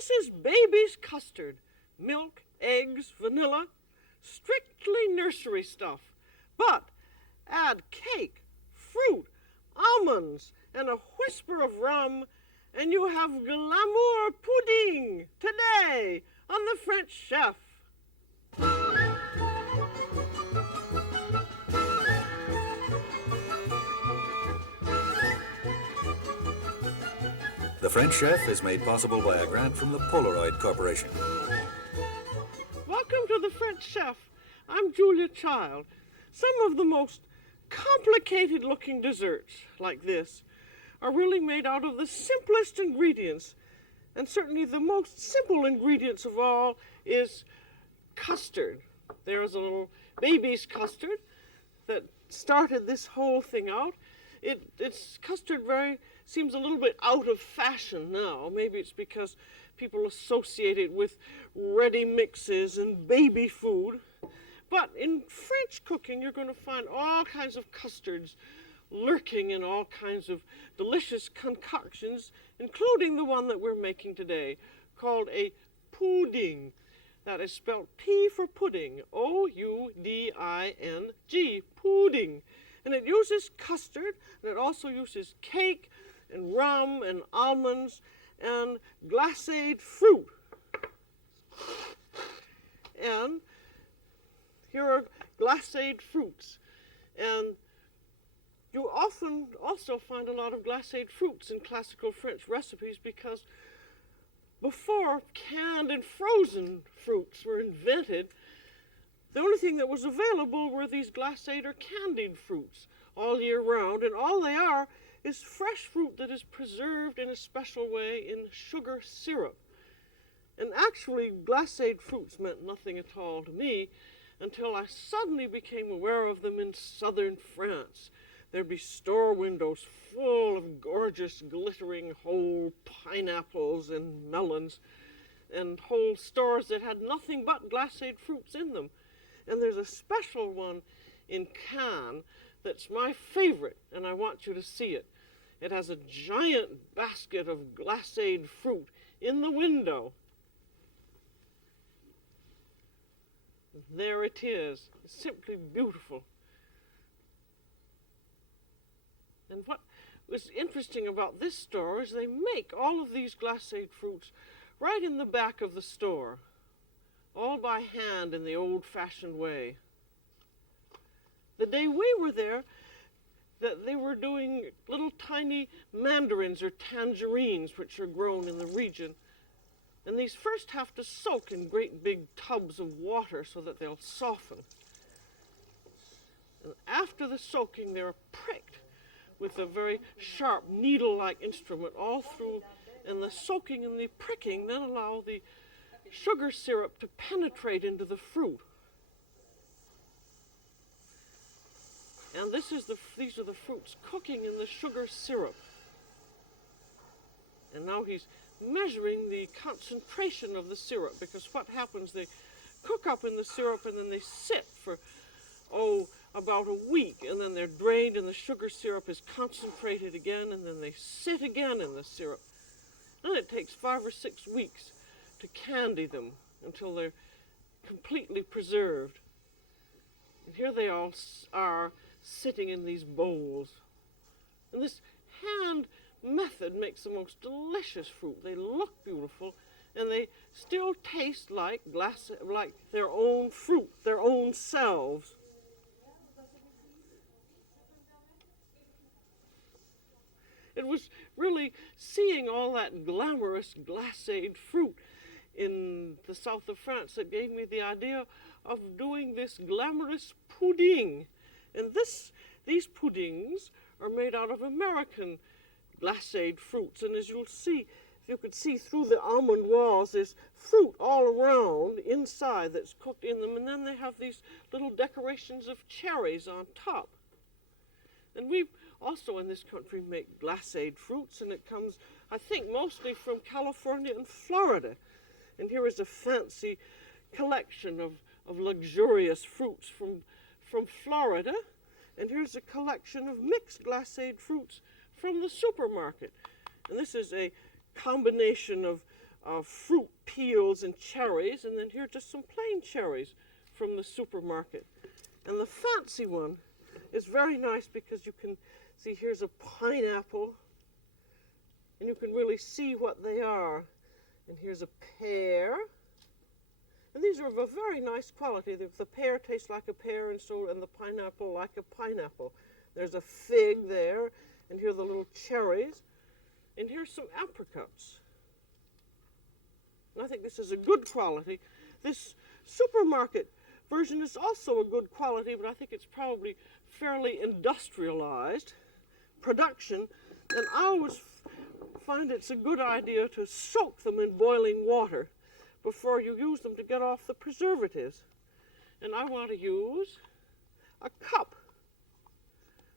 This is baby's custard. Milk, eggs, vanilla, strictly nursery stuff. But add cake, fruit, almonds, and a whisper of rum, and you have Glamour pudding today on the French Chef. The French Chef is made possible by a grant from the Polaroid Corporation. Welcome to the French Chef. I'm Julia Child. Some of the most complicated looking desserts like this are really made out of the simplest ingredients. And certainly the most simple ingredients of all is custard. There's a little baby's custard that started this whole thing out. It's custard seems a little bit out of fashion now. Maybe it's because people associate it with ready mixes and baby food. But in French cooking, you're going to find all kinds of custards lurking in all kinds of delicious concoctions, including the one that we're making today, called a pudding. That is spelled P for pudding, O-U-D-I-N-G, pudding. And it uses custard, and it also uses cake and rum and almonds and glaced fruit. And here are glaced fruits. And you often also find a lot of glaced fruits in classical French recipes because before canned and frozen fruits were invented, the only thing that was available were these glaced or candied fruits all year round, and all they are is fresh fruit that is preserved in a special way in sugar syrup. And actually, glaced fruits meant nothing at all to me until I suddenly became aware of them in southern France. There'd be store windows full of gorgeous, glittering whole pineapples and melons, and whole stores that had nothing but glaced fruits in them. And there's a special one in Cannes that's my favorite, and I want you to see it. It has a giant basket of glaced fruit in the window. There it is. It's simply beautiful. And what was interesting about this store is they make all of these glaced fruits right in the back of the store, all by hand in the old-fashioned way. The day we were there, that they were doing little tiny mandarins or tangerines, which are grown in the region. And these first have to soak in great big tubs of water so that they'll soften. And after the soaking, they're pricked with a very sharp needle-like instrument all through, and the soaking and the pricking then allow the sugar syrup to penetrate into the fruit. And these are the fruits cooking in the sugar syrup. And now he's measuring the concentration of the syrup, because what happens, they cook up in the syrup and then they sit for, about a week, and then they're drained and the sugar syrup is concentrated again, and then they sit again in the syrup. And it takes 5 or 6 weeks to candy them until they're completely preserved. And here they all are sitting in these bowls. And this hand method makes the most delicious fruit. They look beautiful, and they still taste like their own fruit, their own selves. It was really seeing all that glamorous glaced fruit in the south of France that gave me the idea of doing this glamorous pudding. And these puddings are made out of American glaced fruits. And as you'll see, you could see through the almond walls, there's fruit all around inside that's cooked in them. And then they have these little decorations of cherries on top. And we also in this country make glaced fruits, and it comes, I think, mostly from California and Florida. And here is a fancy collection of luxurious fruits from Florida. And here's a collection of mixed glaced fruits from the supermarket. And this is a combination of fruit peels and cherries, and then here are just some plain cherries from the supermarket. And the fancy one is very nice because you can see here's a pineapple, and you can really see what they are. And here's a pear. And these are of a very nice quality. The pear tastes like a pear, and the pineapple like a pineapple. There's a fig there, and here are the little cherries. And here's some apricots. And I think this is a good quality. This supermarket version is also a good quality, but I think it's probably fairly industrialized production. And I always find it's a good idea to soak them in boiling water before you use them to get off the preservatives. And I want to use a cup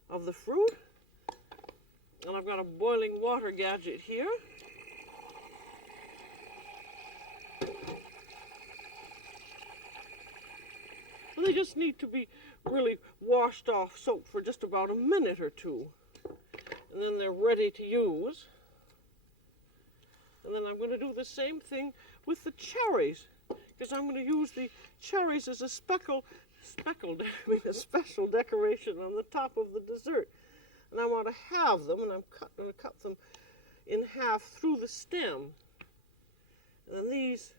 of the fruit. And I've got a boiling water gadget here. And they just need to be really washed off, soaked for just about a minute or two. And then they're ready to use. And then I'm going to do the same thing with the cherries, because I'm going to use the cherries as a special decoration on the top of the dessert. And I want to have them, and I'm going to cut them in half through the stem. And then these,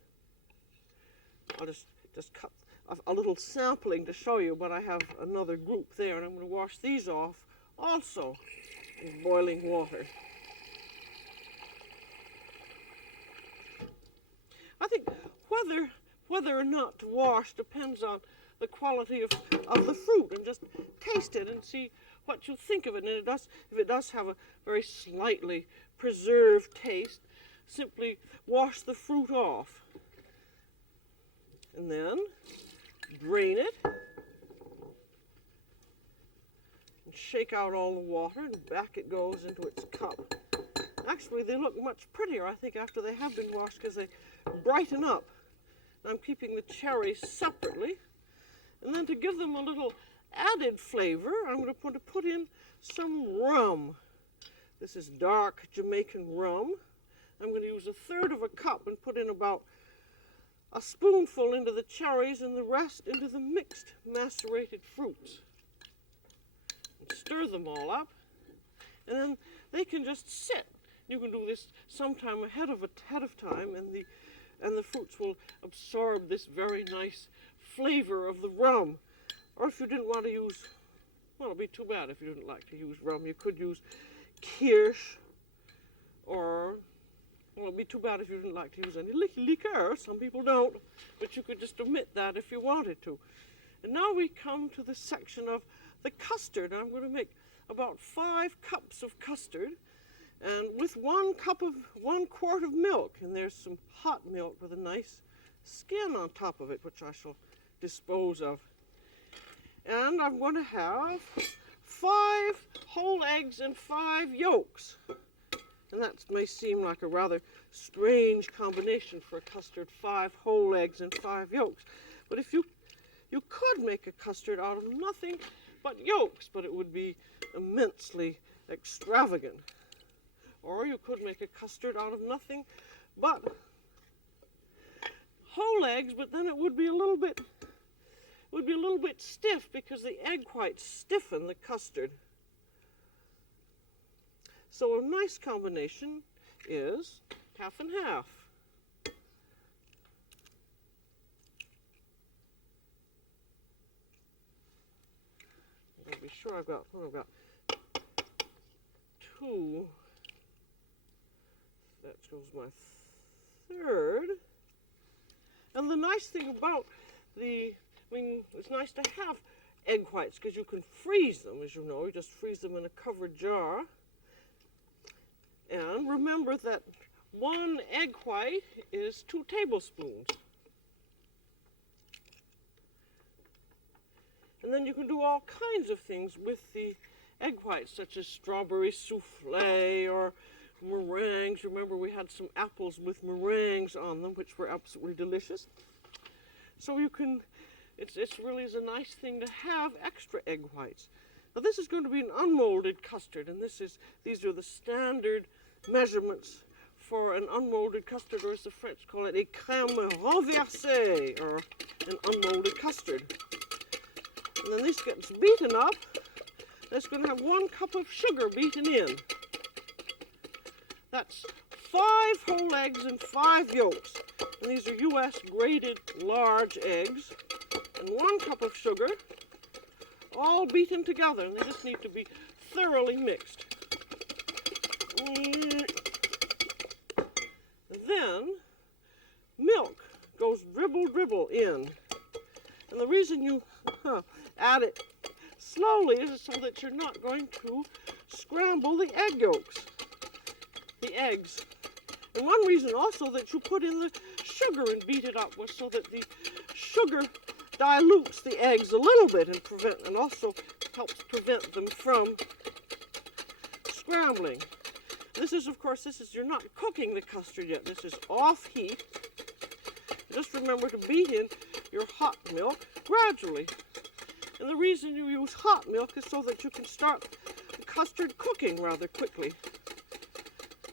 I'll just cut a little sampling to show you, but I have another group there, and I'm going to wash these off also in boiling water. I think whether or not to wash depends on the quality of the fruit, and just taste it and see what you think of it. And if it does have a very slightly preserved taste, simply wash the fruit off. And then drain it and shake out all the water, and back it goes into its cup. Actually, they look much prettier, I think, after they have been washed, because they brighten up. And I'm keeping the cherries separately. And then to give them a little added flavor, I'm going to put in some rum. This is dark Jamaican rum. I'm going to use 1/3 of a cup and put in about a spoonful into the cherries and the rest into the mixed macerated fruits. And stir them all up, and then they can just sit. You can do this sometime ahead of time, and the fruits will absorb this very nice flavor of the rum. Or if you didn't want to use, well, it'd be too bad if you didn't like to use rum. You could use kirsch, or, well, it'd be too bad if you didn't like to use any liqueur. Some people don't, but you could just omit that if you wanted to. And now we come to the section of the custard. I'm going to make about 5 cups of custard, and with 1 quart of milk. And there's some hot milk with a nice skin on top of it, which I shall dispose of. And I'm going to have 5 whole eggs and 5 yolks. And that may seem like a rather strange combination for a custard, 5 whole eggs and 5 yolks. But if you could make a custard out of nothing but yolks, but it would be immensely extravagant. Or you could make a custard out of nothing but whole eggs, but then it would be a little bit stiff, because the egg whites stiffen the custard. So a nice combination is half and half. I'll be sure I've got 2. That goes my 3rd. And the nice thing about it's nice to have egg whites, because you can freeze them, as you know. You just freeze them in a covered jar. And remember that 1 egg white is 2 tablespoons. And then you can do all kinds of things with the egg whites, such as strawberry souffle or meringues. Remember, we had some apples with meringues on them, which were absolutely delicious. So you can, it really is a nice thing to have extra egg whites. Now this is going to be an unmolded custard, and these are the standard measurements for an unmolded custard, or as the French call it, a crème renversée, or an unmolded custard. And then this gets beaten up. That's going to have 1 cup of sugar beaten in. That's 5 whole eggs and 5 yolks. And these are U.S. graded large eggs. And 1 cup of sugar, all beaten together. And they just need to be thoroughly mixed. Then milk goes dribble, dribble in. And the reason you add it slowly is so that you're not going to scramble the egg yolks, the eggs. And one reason also that you put in the sugar and beat it up was so that the sugar dilutes the eggs a little bit and also helps prevent them from scrambling. This is, of course, you're not cooking the custard yet. This is off heat. Just remember to beat in your hot milk gradually. And the reason you use hot milk is so that you can start the custard cooking rather quickly.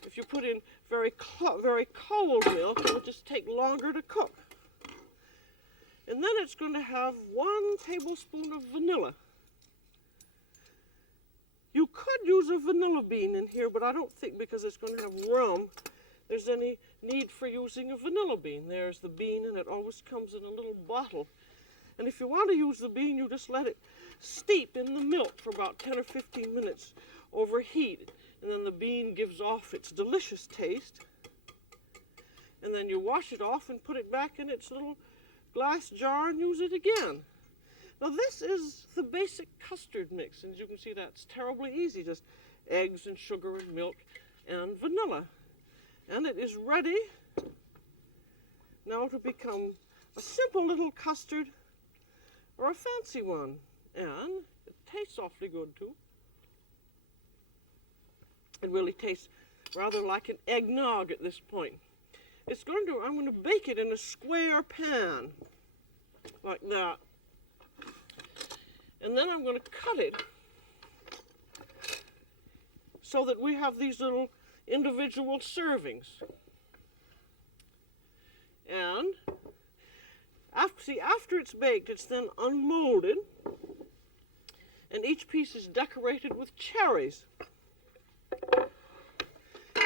If you put in very cold milk, it will just take longer to cook. And then it's going to have 1 tablespoon of vanilla. You could use a vanilla bean in here, but I don't think, because it's going to have rum, there's any need for using a vanilla bean. There's the bean, and it always comes in a little bottle. And if you want to use the bean, you just let it steep in the milk for about 10 or 15 minutes over heat. And then the bean gives off its delicious taste. And then you wash it off and put it back in its little glass jar and use it again. Now this is the basic custard mix, and as you can see, that's terribly easy, just eggs and sugar and milk and vanilla. And it is ready now to become a simple little custard or a fancy one. And it tastes awfully good too. It really tastes rather like an eggnog at this point. I'm going to bake it in a square pan, like that. And then I'm going to cut it so that we have these little individual servings. And after it's baked, it's then unmolded, and each piece is decorated with cherries.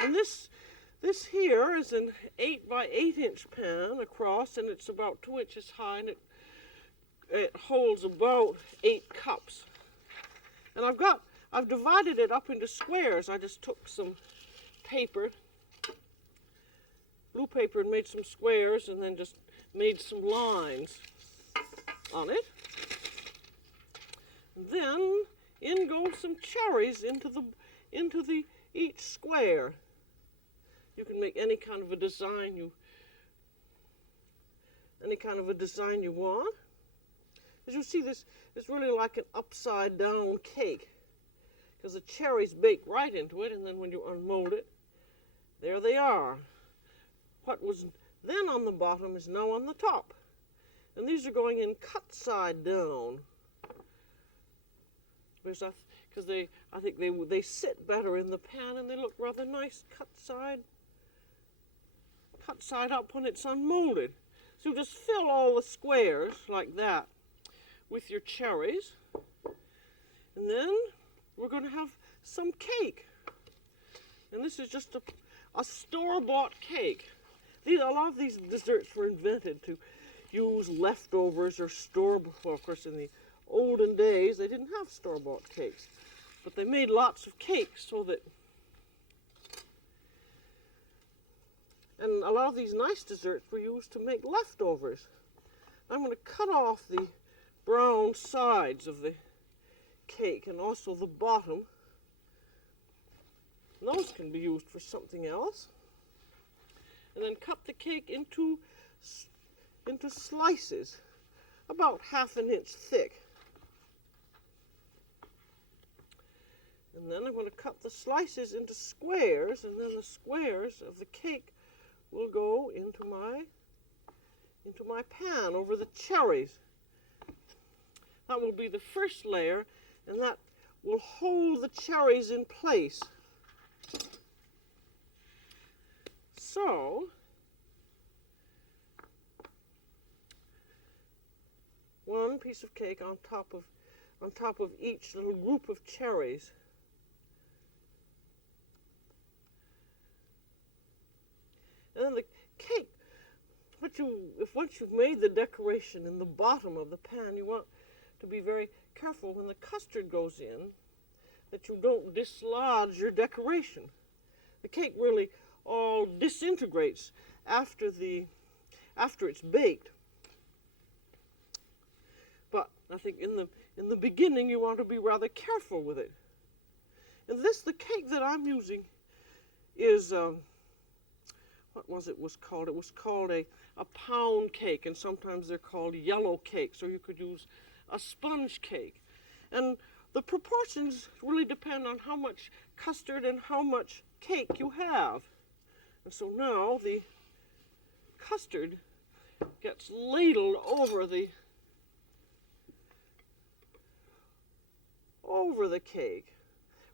And this here is an 8 by 8 inch pan across, and it's about 2 inches high, and it holds about 8 cups. And I've divided it up into squares. I just took some paper, blue paper, and made some squares, and then just made some lines on it. And then in go some cherries into each square. You can make any kind of a design you want. As you see, this is really like an upside down cake, because the cherries bake right into it, and then when you unmold it, there they are. What was then on the bottom is now on the top. And these are going in cut side down, because I think they sit better in the pan, and they look rather nice cut side up when it's unmolded. So you just fill all the squares like that with your cherries, and then we're going to have some cake. And this is just a store-bought cake. A lot of these desserts were invented to use leftovers or well, of course, in the olden days they didn't have store-bought cakes, but they made lots of cakes so that. And a lot of these nice desserts were used to make leftovers. I'm going to cut off the brown sides of the cake and also the bottom. And those can be used for something else. And then cut the cake into slices, about 1/2 inch thick. And then I'm going to cut the slices into squares, and then the squares of the cake will go into my pan over the cherries. That will be the first layer, and that will hold the cherries in place. so, one piece of cake on top of each little group of cherries. And then the cake, once you've made the decoration in the bottom of the pan, you want to be very careful when the custard goes in that you don't dislodge your decoration. The cake really all disintegrates after it's baked. But I think in the beginning you want to be rather careful with it. And the cake that I'm using is what was it called? It was called a pound cake, and sometimes they're called yellow cakes, or you could use a sponge cake. And the proportions really depend on how much custard and how much cake you have. And so now the custard gets ladled over the cake.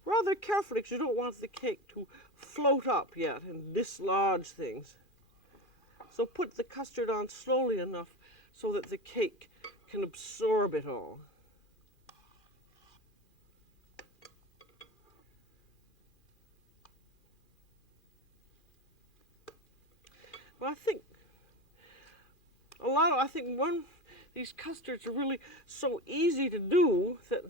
Rather carefully, because you don't want the cake to float up yet and dislodge things. So put the custard on slowly enough so that the cake can absorb it all. Well, I think these custards are really so easy to do that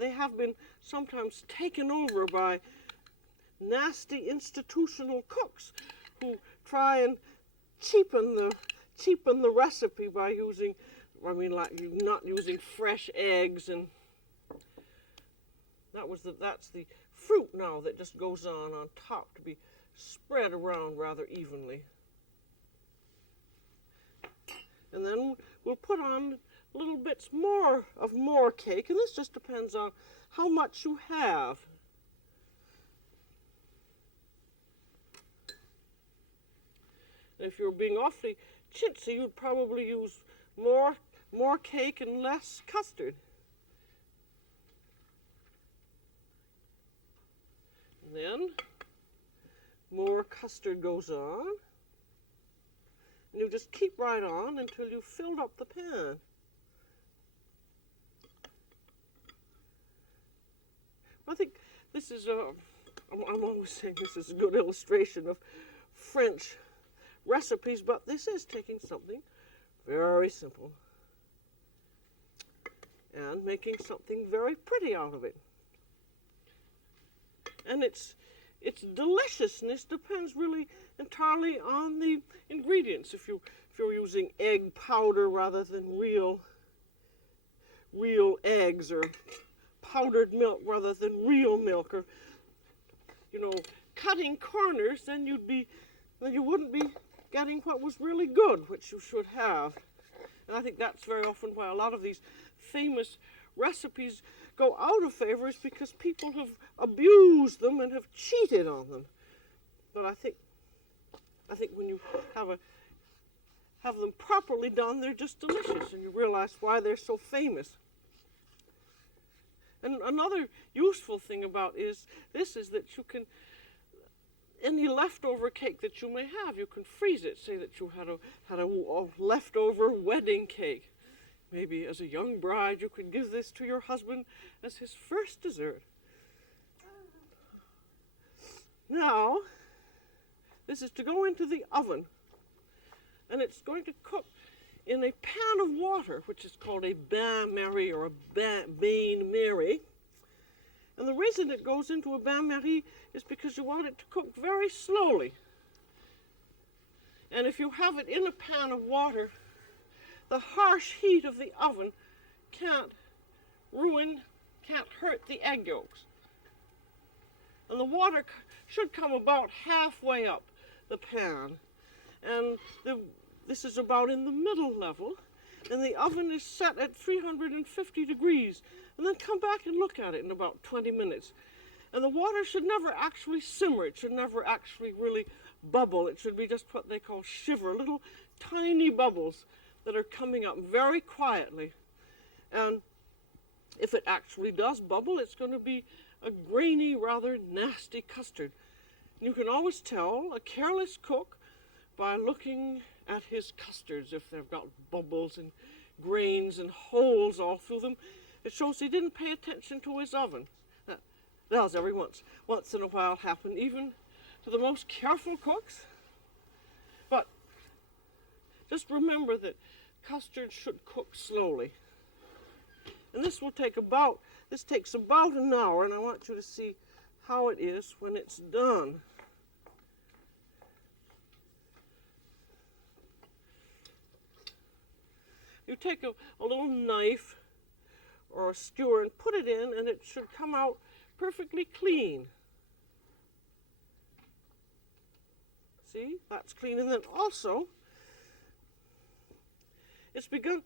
they have been sometimes taken over by nasty institutional cooks who try and cheapen the recipe by not using fresh eggs, and that's the fruit now that just goes on top to be spread around rather evenly. And then we'll put on little bits more cake, and this just depends on how much you have. And if you're being awfully chintzy, you'd probably use more cake and less custard. And then more custard goes on, and you just keep right on until you've filled up the pan. I think this is I'm always saying this is a good illustration of French recipes, but this is taking something very simple and making something very pretty out of it. And its deliciousness depends really entirely on the ingredients. If you're using egg powder rather than real eggs, or powdered milk rather than real milk, or cutting corners, then you wouldn't be getting what was really good, which you should have. And I think that's very often why a lot of these famous recipes go out of favor, is because people have abused them and have cheated on them. But I think when you have them properly done, they're just delicious, and you realize why they're so famous. And another useful thing about this is that you can, any leftover cake that you may have, you can freeze it. Say that you had a leftover wedding cake. Maybe as a young bride, you could give this to your husband as his first dessert. Now, this is to go into the oven, and it's going to cook in a pan of water, which is called a bain-marie or a bain-marie. And the reason it goes into a bain-marie is because you want it to cook very slowly. And if you have it in a pan of water, the harsh heat of the oven can't hurt the egg yolks. And the water should come about halfway up the pan. And this is about in the middle level, and the oven is set at 350 degrees. And then come back and look at it in about 20 minutes. And the water should never actually simmer. It should never actually really bubble. It should be just what they call shiver, little tiny bubbles that are coming up very quietly. And if it actually does bubble, it's going to be a grainy, rather nasty custard. You can always tell a careless cook by looking at his custards. If they've got bubbles and grains and holes all through them, it shows he didn't pay attention to his oven. That does every once in a while happen, even to the most careful cooks. But just remember that custard should cook slowly. And this takes about an hour, and I want you to see how it is when it's done. You take a little knife or a skewer and put it in, and it should come out perfectly clean. See, that's clean. And then also, it's begun.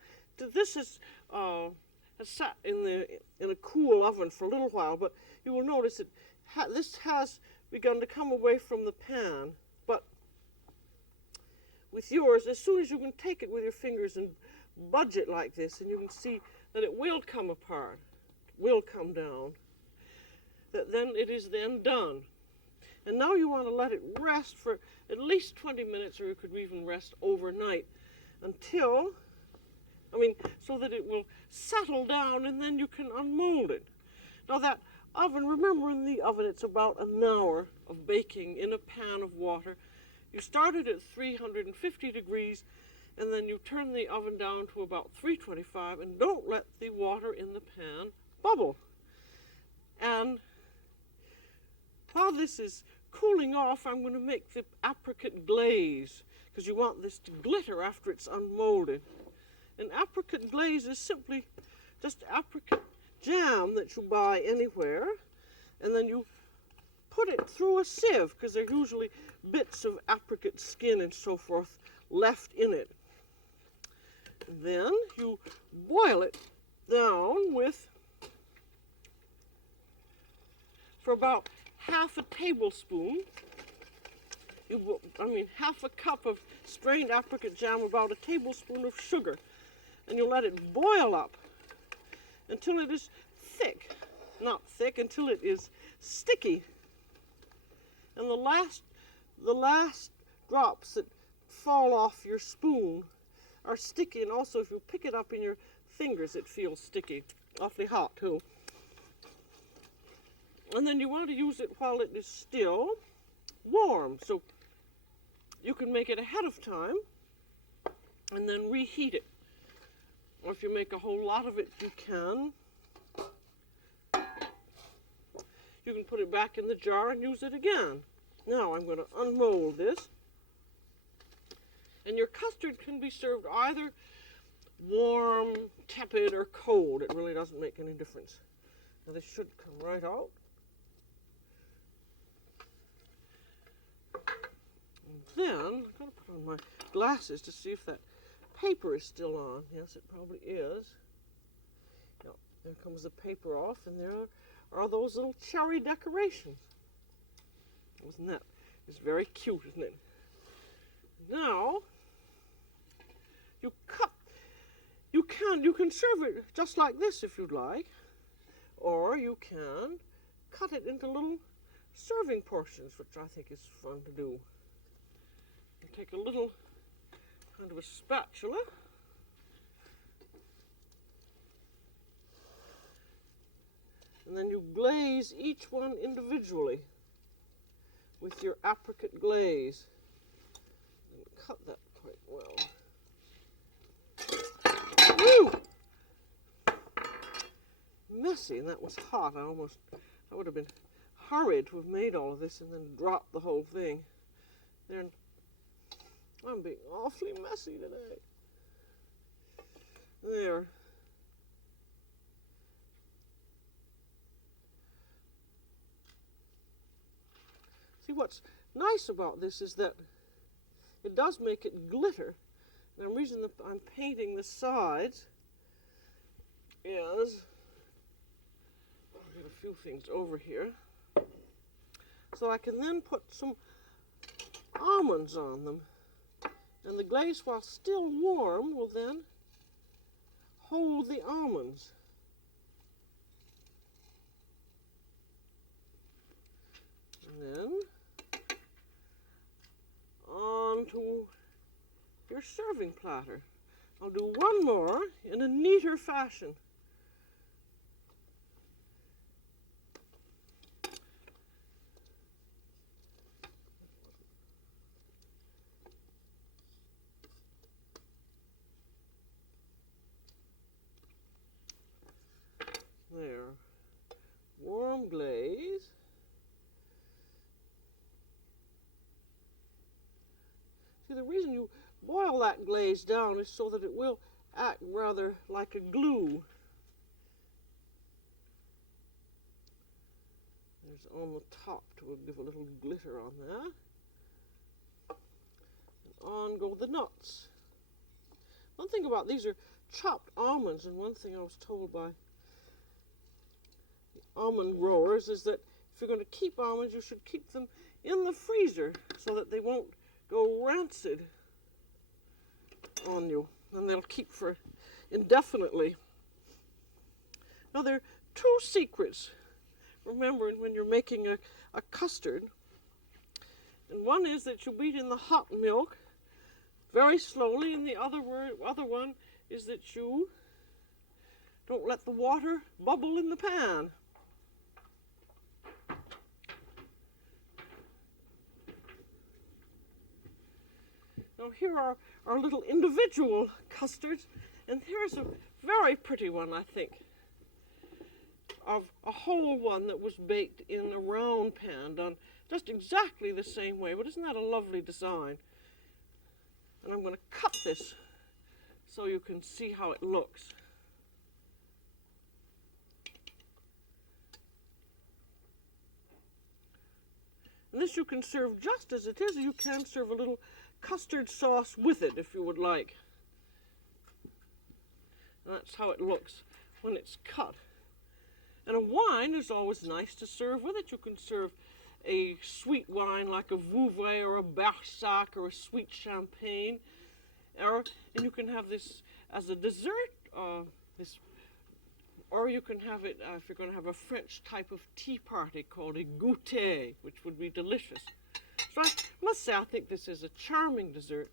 This is has sat in a cool oven for a little while, but you will notice that this has begun to come away from the pan. But with yours, as soon as you can take it with your fingers and budge it like this, and you can see that it will come apart, will come down, that then it is then done. And now you want to let it rest for at least 20 minutes, or you could even rest overnight until, so that it will settle down, and then you can unmold it. Now that oven, remember in the oven it's about an hour of baking in a pan of water. You start it at 350 degrees, and then you turn the oven down to about 325, and don't let the water in the pan bubble. And while this is cooling off, I'm going to make the apricot glaze, because you want this to glitter after it's unmolded. And apricot glaze is simply just apricot jam that you buy anywhere, and then you put it through a sieve, because there are usually bits of apricot skin and so forth left in it. Then you boil it down for about half a tablespoon. Half a cup of strained apricot jam, about a tablespoon of sugar. And you let it boil up until it is thick. Not thick, until it is sticky. And the last drops that fall off your spoon are sticky, and also if you pick it up in your fingers, it feels sticky. Awfully hot, too. And then you want to use it while it is still warm. So you can make it ahead of time and then reheat it. Or if you make a whole lot of it, you can. You can put it back in the jar and use it again. Now I'm going to unmold this. And your custard can be served either warm, tepid, or cold. It really doesn't make any difference. Now this should come right out. And then I'm going to put on my glasses to see if that paper is still on. Yes, it probably is. Now, there comes the paper off, and there are those little cherry decorations. Isn't that? It's very cute, isn't it? Now, you can serve it just like this if you'd like, or you can cut it into little serving portions, which I think is fun to do. You take a little kind of a spatula, and then you glaze each one individually with your apricot glaze. And cut that quite well. Woo! Messy, and that was hot. I would have been hurried to have made all of this and then dropped the whole thing. There, I'm being awfully messy today. There. See, what's nice about this is that it does make it glitter. Now, the reason that I'm painting the sides is, I'll get a few things over here, so I can then put some almonds on them. And the glaze, while still warm, will then hold the almonds. And then onto your serving platter. I'll do one more in a neater fashion. There. Warm glaze. See, the reason you boil that glaze down is so that it will act rather like a glue. There's on the top to give a little glitter on that. And on go the nuts. One thing about these are chopped almonds, and one thing I was told by the almond growers is that if you're going to keep almonds, you should keep them in the freezer so that they won't go rancid on you, and they'll keep for indefinitely. Now, there are two secrets, remembering when you're making a custard. And one is that you beat in the hot milk very slowly, and the other one is that you don't let the water bubble in the pan. Now here are our little individual custards, and here's a very pretty one, I think, of a whole one that was baked in a round pan, done just exactly the same way. But isn't that a lovely design? And I'm going to cut this so you can see how it looks. And this you can serve just as it is. You can serve a little custard sauce with it if you would like. And that's how it looks when it's cut. And a wine is always nice to serve with it. You can serve a sweet wine like a Vouvray or a Barsac or a sweet champagne. And you can have this as a dessert, or you can have it if you're going to have a French type of tea party called a goûter, which would be delicious. So I must say I think this is a charming dessert.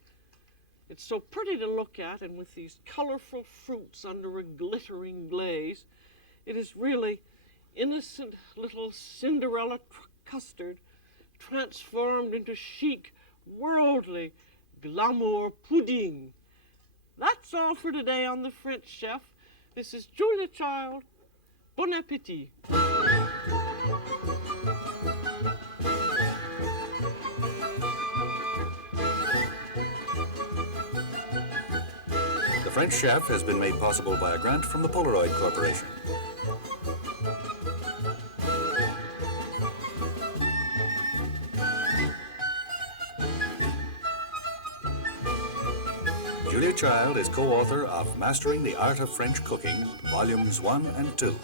It's so pretty to look at, and with these colorful fruits under a glittering glaze, it is really innocent little Cinderella custard transformed into chic, worldly Glamour pudding. That's all for today on The French Chef. This is Julia Child. Bon appétit. The French Chef has been made possible by a grant from the Polaroid Corporation. Julia Child is co-author of Mastering the Art of French Cooking, Volumes 1 and 2.